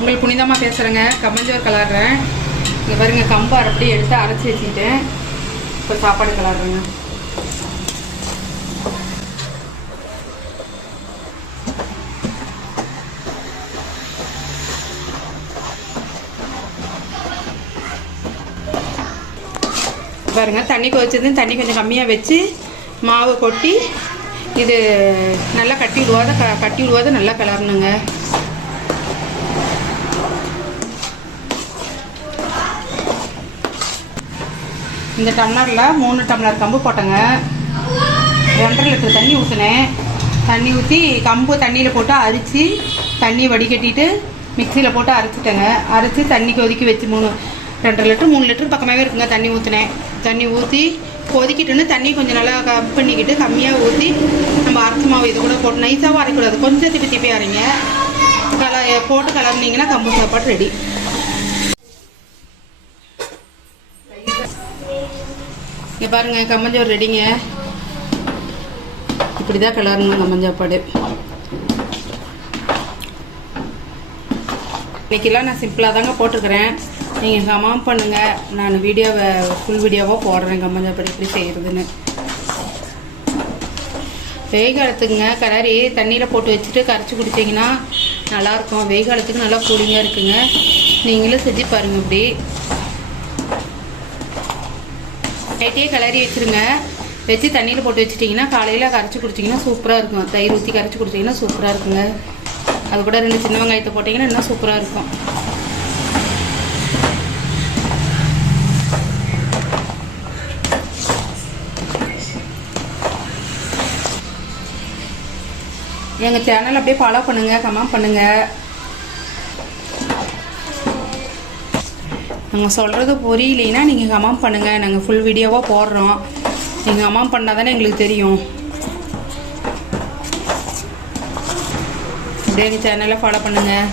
உங்களுக்கு புனிதமாக பேசுகிறேங்க கம்மஞ்சோர் கலாடுறேன். இங்கே பாருங்க கம்பு அப்படியே எடுத்து அரைச்சி வச்சுக்கிட்டேன் இப்போ சாப்பாடு கலாடுறேங்க. பாருங்க தண்ணி கொதிச்சதும் தண்ணி கொஞ்சம் கம்மியாக வச்சு மாவு கொட்டி இது நல்லா கட்டி விடுவாத க கட்டி விடுவாத நல்லா கிளறணுங்க இந்த டம்ளரில் மூணு டம்ளர் கம்பு போட்டேங்க. ரெண்டரை லிட்டர் தண்ணி ஊற்றினேன் தண்ணி ஊற்றி கம்பு தண்ணியில் போட்டு அரித்து தண்ணி வடிகட்டிட்டு மிக்சியில் போட்டு அரைச்சிட்டேங்க. அரைச்சி தண்ணி கொதிக்க வச்சு மூணு ரெண்டரை லிட்டர் மூணு லிட்டர் பக்கமாகவே இருக்குங்க தண்ணி ஊற்றினேன் தண்ணி ஊற்றி கொதிக்கிட்டுன்னு தண்ணி கொஞ்சம் நல்லா கம் பண்ணிக்கிட்டு கம்மியாக ஊற்றி நம்ம அரைச்சி மாவு இது கூட போட்டு நைஸாகவும் அரைக்கூடாது கொஞ்சம் திப்பி திப்பி அரைங்க. கல போட்டு கலர்னிங்கன்னா கம்பு சாப்பாடு ரெடி இங்கே பாருங்க கம்மஞ்சோறு ரெடிங்க இப்படி தான் கிளறணும் கம்மஞ்சாப்பாடு இன்னைக்கெல்லாம் நான் சிம்பிளாக தாங்க போட்டுக்கிறேன். நீங்கள் கமெண்ட் பண்ணுங்கள் நான் வீடியோவை ஃபுல் வீடியோவாக போடுறேன் கம்மஞ்சாப்பாடு எப்படி செய்கிறதுன்னு வெயில் காலத்துக்குங்க கிளறி தண்ணியில் போட்டு வச்சுட்டு கரைச்சி குடிச்சிங்கன்னா நல்லாயிருக்கும். வெயில் காலத்துக்கு நல்லா கூலிங்காக இருக்குங்க. நீங்களும் செஞ்சு பாருங்கள் இப்படி. நைட்டே கிளறி வச்சுருங்க. வச்சு தண்ணியில் போட்டு வச்சிட்டிங்கன்னா காலையில் கரைச்சி குடிச்சிங்கன்னா சூப்பராக இருக்கும். தயிர் ஊற்றி கரைச்சி குடிச்சிங்கன்னா சூப்பராக இருக்குங்க. அது கூட ரெண்டு சின்ன வெங்காயத்தை போட்டிங்கன்னா இன்னும் சூப்பராக இருக்கும். எங்கள் சேனல் அப்படியே ஃபாலோ பண்ணுங்கள் கமெண்ட் பண்ணுங்கள் நாங்கள் சொல்கிறது புரியலைன்னா நீங்கள் ஹமாம் பண்ணுங்கள் நாங்கள் ஃபுல் வீடியோவாக போடுறோம். நீங்கள் ஹமாம் பண்ணால் தானே எங்களுக்கு தெரியும். அப்படியே எங்கள் சேனலை ஃபாலோ பண்ணுங்கள்